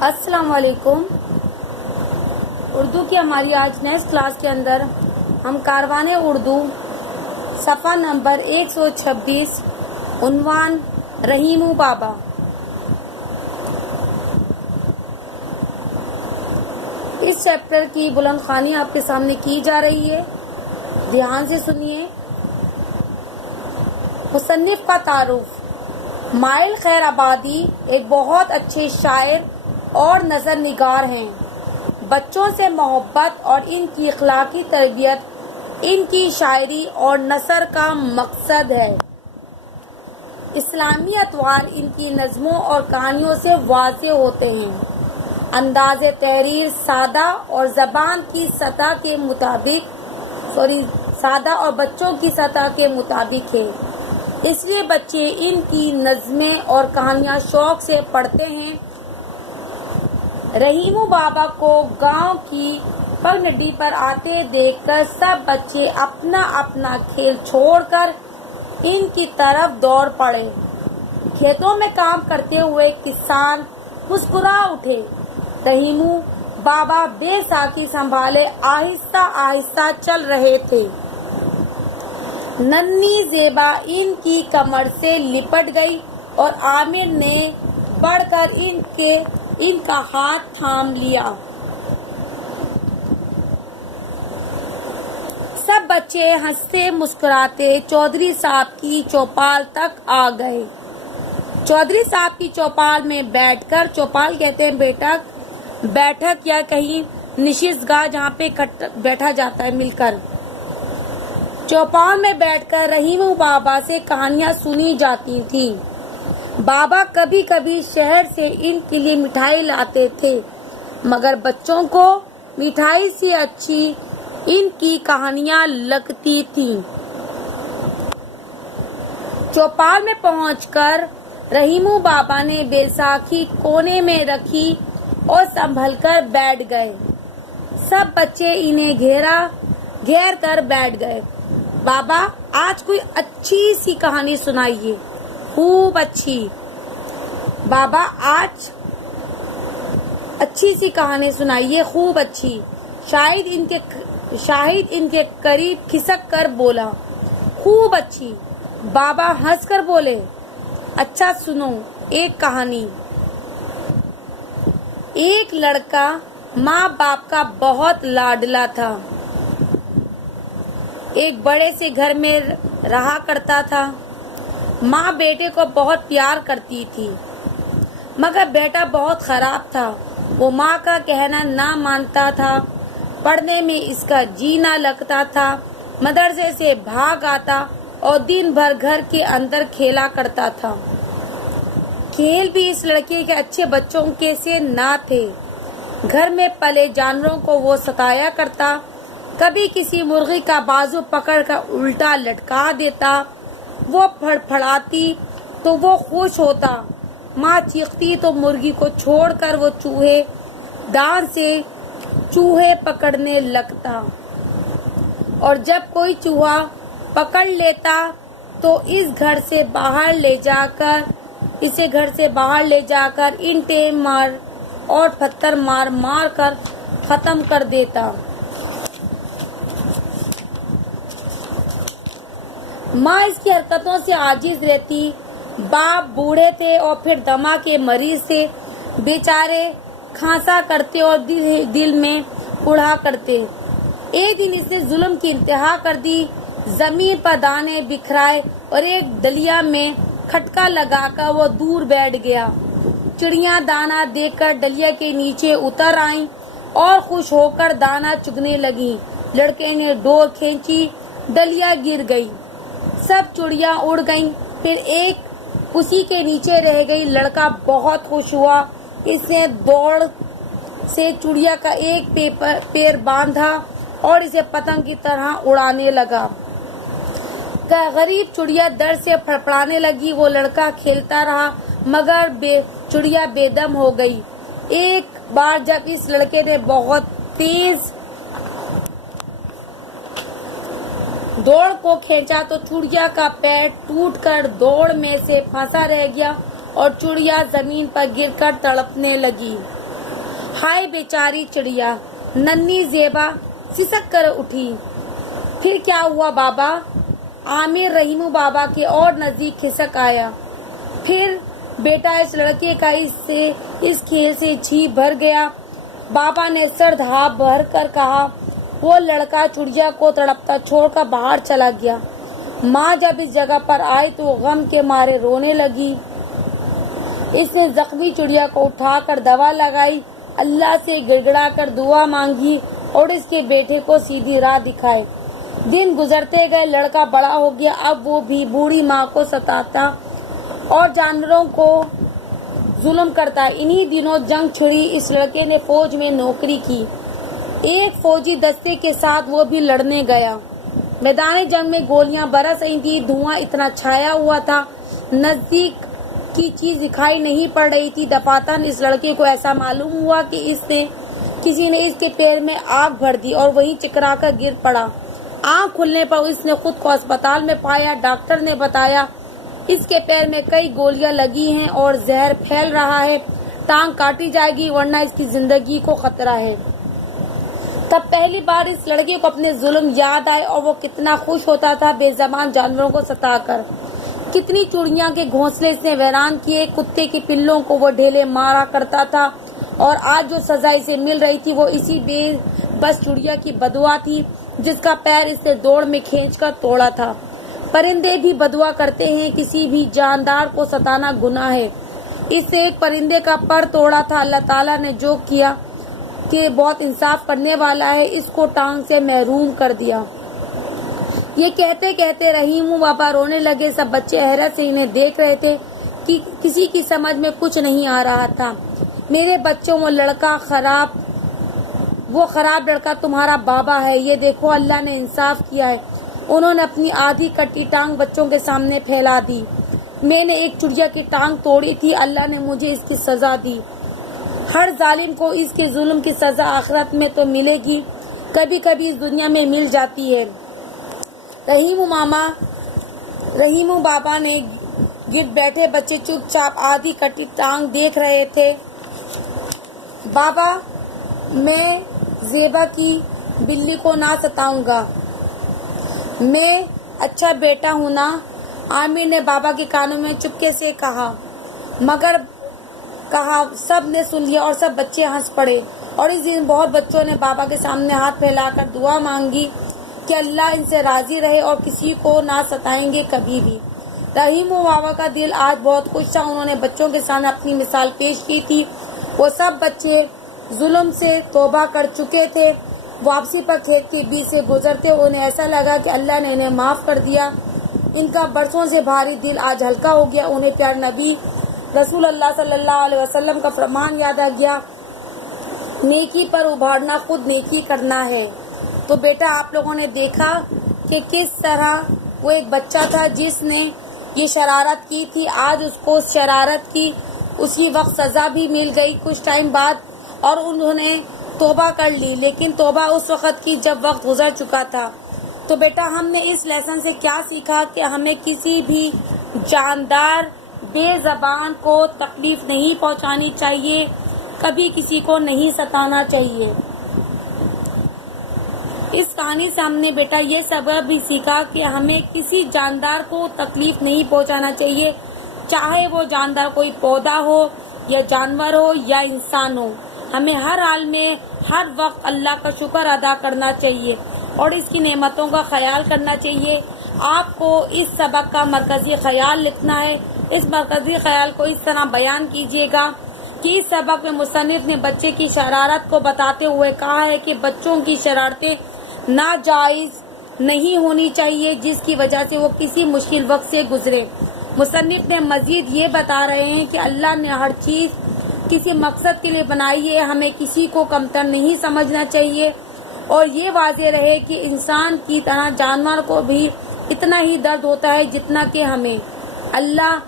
السلام علیکم۔ اردو کی ہماری آج نیکسٹ کلاس کے اندر ہم کاروان اردو صفحہ نمبر 126 عنوان رحیمو بابا۔ اس چیپٹر کی بلند خوانی آپ کے سامنے کی جا رہی ہے، دھیان سے سنیے۔ مصنف کا تعارف۔ مائل خیر آبادی ایک بہت اچھے شاعر اور نظر نگار ہیں۔ بچوں سے محبت اور ان کی اخلاقی تربیت ان کی شاعری اور نثر کا مقصد ہے۔ اسلامی اطوار ان کی نظموں اور کہانیوں سے واضح ہوتے ہیں۔ انداز تحریر سادہ اور زبان کی سطح کے مطابق سادہ اور بچوں کی سطح کے مطابق ہے، اس لیے بچے ان کی نظمیں اور کہانیاں شوق سے پڑھتے ہیں۔ رحیمو بابا کو گاؤں کی پگڈنڈی پر آتے دیکھ کر سب بچے اپنا اپنا کھیل چھوڑ کر ان کی طرف دوڑ پڑے۔ کھیتوں میں کام کرتے ہوئے کسان مسکرا اٹھے۔ رحیمو بابا بے ساکھی سنبھالے آہستہ آہستہ چل رہے تھے۔ ننھی زیبا ان کی کمر سے لپٹ گئی اور عامر نے بڑھ کر ان کا ہاتھ تھام لیا۔ سب بچے ہنستے مسکراتے چودھری صاحب کی چوپال تک آ گئے۔ چودھری صاحب کی چوپال میں بیٹھ کر، چوپال کہتے ہیں بیٹھک یا کہیں نشست گاہ جہاں پہ بیٹھا جاتا ہے مل کر، چوپال میں بیٹھ کر رحیمو بابا سے کہانیاں سنی جاتی تھیں۔ بابا کبھی کبھی شہر سے ان کے لیے مٹھائی لاتے تھے، مگر بچوں کو مٹھائی سے اچھی ان کی کہانیاں لگتی تھیں۔ چوپال میں پہنچ کر رحیمو بابا نے بیساکھی کونے میں رکھی اور سنبھل کر بیٹھ گئے۔ سب بچے انہیں گھیر کر بیٹھ گئے۔ بابا آج کوئی اچھی سی کہانی سنائیے۔ خوب اچھی۔ بابا آج اچھی سی کہانی سنائیے، خوب اچھی۔ شاہد ان کے قریب کھسک کر بولا، خوب اچھی۔ بابا ہنس کر بولے، اچھا سنو ایک کہانی۔ ایک لڑکا ماں باپ کا بہت لاڈلا تھا۔ ایک بڑے سے گھر میں رہا کرتا تھا۔ ماں بیٹے کو بہت پیار کرتی تھی، مگر بیٹا بہت خراب تھا۔ وہ ماں کا کہنا نہ مانتا تھا، پڑھنے میں اس کا جی نہ لگتا تھا، مدرسے سے بھاگ آتا اور دن بھر گھر کے اندر کھیلا کرتا تھا۔ کھیل بھی اس لڑکے کے اچھے بچوں کے سے نہ تھے۔ گھر میں پلے جانوروں کو وہ ستایا کرتا، کبھی کسی مرغی کا بازو پکڑ کر الٹا لٹکا دیتا، وہ پھڑپھڑاتی تو وہ خوش ہوتا، ماں چیختی تو مرغی کو چھوڑ کر وہ دان سے چوہے پکڑنے لگتا، اور جب کوئی چوہا پکڑ لیتا تو اسے گھر سے باہر لے جا کر اینٹیں مار اور پتھر مار کر ختم کر دیتا۔ ماں اس کی حرکتوں سے عاجز رہتی۔ باپ بوڑھے تھے اور پھر دمہ کے مریض تھے، بیچارے کھانسا کرتے اور دل میں اڑا کرتے۔ ایک دن اس نے ظلم کی انتہا کر دی، زمین پر دانے بکھرائے اور ایک دلیا میں کھٹکا لگا کر وہ دور بیٹھ گیا۔ چڑیاں دانا دیکھ کر دلیا کے نیچے اتر آئیں اور خوش ہو کر دانا چگنے لگیں۔ لڑکے نے ڈور کھینچی، دلیا گر گئی، سب چڑیاں اڑ گئیں، پھر ایک اسی کے نیچے رہ گئی۔ لڑکا بہت خوش ہوا، اس نے دوڑ سے چڑیا کا ایک پیر باندھا اور اسے پتنگ کی طرح اڑانے لگا۔ غریب چڑیا درد سے پھڑپڑانے لگی۔ وہ لڑکا کھیلتا رہا، مگر چڑیا بے دم ہو گئی۔ ایک بار جب اس لڑکے نے بہت تیز دوڑ کو کھینچا تو چڑیا کا پیر ٹوٹ کر دوڑ میں سے پھنسا رہ گیا اور چڑیا زمین پر گر کر تڑپنے لگی۔ ہائے بیچاری چڑیا، ننھی زیبا سسک کر اٹھی۔ پھر کیا ہوا بابا؟ عامر رحیمو بابا کے اور نزدیک کھسک آیا۔ پھر بیٹا اس لڑکے کا اس کھیل سے جی بھر گیا۔ بابا نے سر ہاتھ بھر کر کہا، وہ لڑکا چڑیا کو تڑپتا چھوڑ کر باہر چلا گیا۔ ماں جب اس جگہ پر آئی تو غم کے مارے رونے لگی۔ اس نے زخمی چڑیا کو اٹھا کر دوا لگائی، اللہ سے گڑ گڑا کر دعا مانگی اور اس کے بیٹے کو سیدھی راہ دکھائی۔ دن گزرتے گئے، لڑکا بڑا ہو گیا۔ اب وہ بھی بوڑھی ماں کو ستاتا اور جانوروں کو ظلم کرتا۔ انہی دنوں جنگ چھڑی۔ اس لڑکے نے فوج میں نوکری کی۔ ایک فوجی دستے کے ساتھ وہ بھی لڑنے گیا۔ میدان جنگ میں گولیاں برس رہی تھی، دھواں اتنا چھایا ہوا تھا، نزدیک کی چیز دکھائی نہیں پڑ رہی تھی۔ دفاتن اس لڑکے کو ایسا معلوم ہوا کہ کسی نے اس کے پیر میں آگ بھر دی اور وہیں چکرا کر گر پڑا۔ آنکھ کھلنے پر اس نے خود کو اسپتال میں پایا۔ ڈاکٹر نے بتایا اس کے پیر میں کئی گولیاں لگی ہیں اور زہر پھیل رہا ہے، ٹانگ کاٹی جائے گی ورنہ اس کی زندگی کو خطرہ ہے۔ تب پہلی بار اس لڑکے کو اپنے ظلم یاد آئے اور وہ کتنا خوش ہوتا تھا بے زبان جانوروں کو ستا کر۔ کتنی چڑیاں کے گھونسلے اس نے ویران کیے، کتے کے پلوں کو وہ ڈھیلے مارا کرتا تھا اور آج جو سزا اسے مل رہی تھی وہ اسی بے بس چڑیا کی بدعا تھی جس کا پیر اس نے دوڑ میں کھینچ کر توڑا تھا۔ پرندے بھی بدعا کرتے ہیں، کسی بھی جاندار کو ستانا گناہ ہے۔ اس سے ایک پرندے کا پر توڑا تھا۔ اللہ تعالیٰ نے جو کیا کہ بہت انصاف کرنے والا ہے، اس کو ٹانگ سے محروم کر دیا۔ یہ کہتے کہتے رحیم بابا رونے لگے۔ سب بچے حیرت سے انہیں دیکھ رہے تھے کہ کسی کی سمجھ میں کچھ نہیں آ رہا تھا۔ میرے بچوں، وہ خراب لڑکا تمہارا بابا ہے، یہ دیکھو اللہ نے انصاف کیا ہے۔ انہوں نے اپنی آدھی کٹی ٹانگ بچوں کے سامنے پھیلا دی۔ میں نے ایک چڑیا کی ٹانگ توڑی تھی، اللہ نے مجھے اس کی سزا دی۔ ہر ظالم کو اس کے ظلم کی سزا آخرت میں تو ملے گی، کبھی کبھی اس دنیا میں مل جاتی ہے۔ رحیم بابا نے گرد بیٹھے بچے چپ چاپ آدھی کٹی ٹانگ دیکھ رہے تھے۔ بابا، میں زیبا کی بلی کو نہ ستاؤں گا، میں اچھا بیٹا ہوں نا، عامر نے بابا کے کانوں میں چپکے سے کہا۔ مگر کہا سب نے سن لیا اور سب بچے ہنس پڑے۔ اور اس دن بہت بچوں نے بابا کے سامنے ہاتھ پھیلا کر دعا مانگی کہ اللہ ان سے راضی رہے اور کسی کو نہ ستائیں گے کبھی بھی۔ رحیم بابا کا دل آج بہت خوش تھا۔ انہوں نے بچوں کے سامنے اپنی مثال پیش کی تھی۔ وہ سب بچے ظلم سے توبہ کر چکے تھے۔ واپسی پر کھیت کے بیچ سے گزرتے انہیں ایسا لگا کہ اللہ نے انہیں معاف کر دیا۔ ان کا برسوں سے بھاری دل آج ہلکا ہو گیا۔ انہیں پیارے نبی رسول اللہ صلی اللہ علیہ وسلم کا فرمان یاد آ گیا، نیکی پر ابھارنا خود نیکی کرنا ہے۔ تو بیٹا، آپ لوگوں نے دیکھا کہ کس طرح وہ ایک بچہ تھا جس نے یہ شرارت کی تھی، آج اس کو شرارت کی اسی وقت سزا بھی مل گئی کچھ ٹائم بعد، اور انہوں نے توبہ کر لی، لیکن توبہ اس وقت کی جب وقت گزر چکا تھا۔ تو بیٹا، ہم نے اس لیسن سے کیا سیکھا کہ ہمیں کسی بھی جاندار بے زبان کو تکلیف نہیں پہنچانی چاہیے، کبھی کسی کو نہیں ستانا چاہیے۔ اس کہانی سے ہم نے بیٹا یہ سبق بھی سیکھا کہ ہمیں کسی جاندار کو تکلیف نہیں پہنچانا چاہیے، چاہے وہ جاندار کوئی پودا ہو یا جانور ہو یا انسان ہو۔ ہمیں ہر حال میں ہر وقت اللہ کا شکر ادا کرنا چاہیے اور اس کی نعمتوں کا خیال کرنا چاہیے۔ آپ کو اس سبق کا مرکزی خیال لکھنا ہے۔ اس مرکزی خیال کو اس طرح بیان کیجیے گا کہ اس سبق میں مصنف نے بچے کی شرارت کو بتاتے ہوئے کہا ہے کہ بچوں کی شرارتیں ناجائز نہیں ہونی چاہیے جس کی وجہ سے وہ کسی مشکل وقت سے گزرے۔ مصنف نے مزید یہ بتا رہے ہیں کہ اللہ نے ہر چیز کسی مقصد کے لیے بنائی ہے، ہمیں کسی کو کمتر نہیں سمجھنا چاہیے، اور یہ واضح رہے کہ انسان کی طرح جانور کو بھی اتنا ہی درد ہوتا ہے جتنا کہ ہمیں۔ اللہ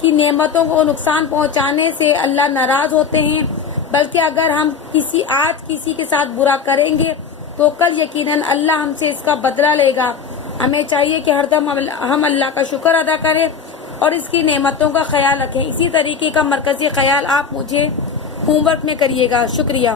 کی نعمتوں کو نقصان پہنچانے سے اللہ ناراض ہوتے ہیں، بلکہ اگر ہم آج کسی کے ساتھ برا کریں گے تو کل یقیناً اللہ ہم سے اس کا بدلہ لے گا۔ ہمیں چاہیے کہ ہر دم ہم اللہ کا شکر ادا کریں اور اس کی نعمتوں کا خیال رکھیں۔ اسی طریقے کا مرکزی خیال آپ مجھے ہوم ورک میں کریے گا۔ شکریہ۔